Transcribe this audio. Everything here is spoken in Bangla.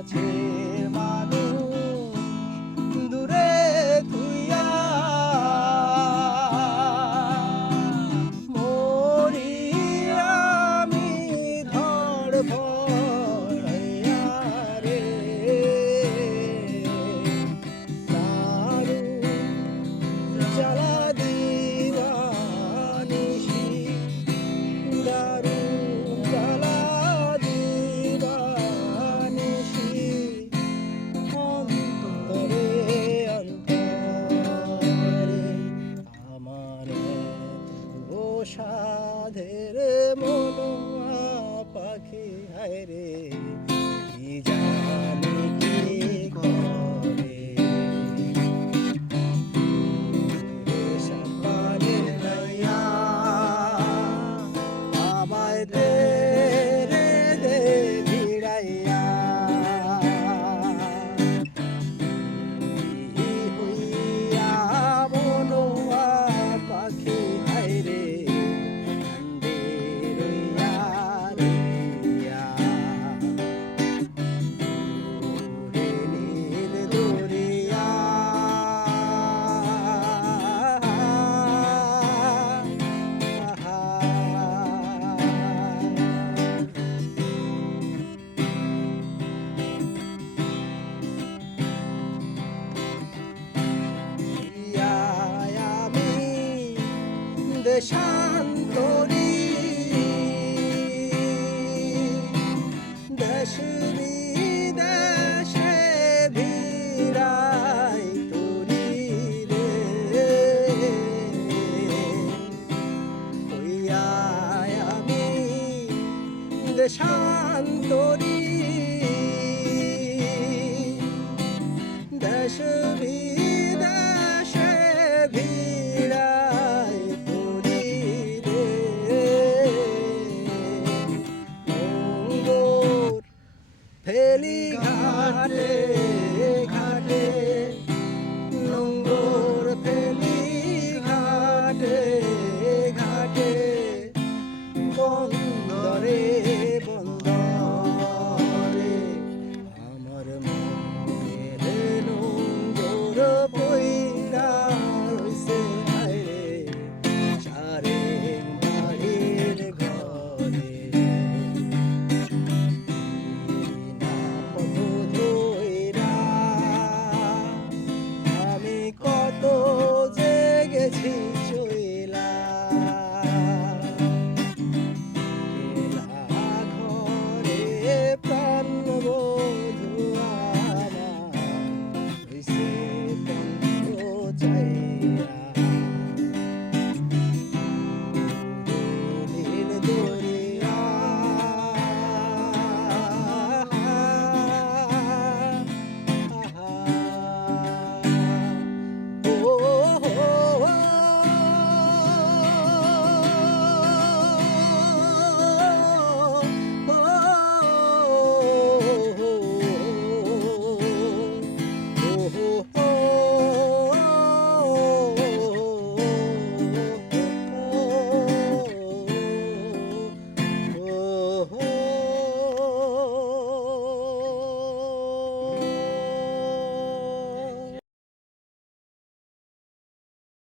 watching. সাধের মনো পাখি হায় রে। দেশান্তরী দেশ বিদেশে ভিড়াই তরি রে। হইয়া আমি দেশান্তরী। ঘাটে ঘাটে নোংরা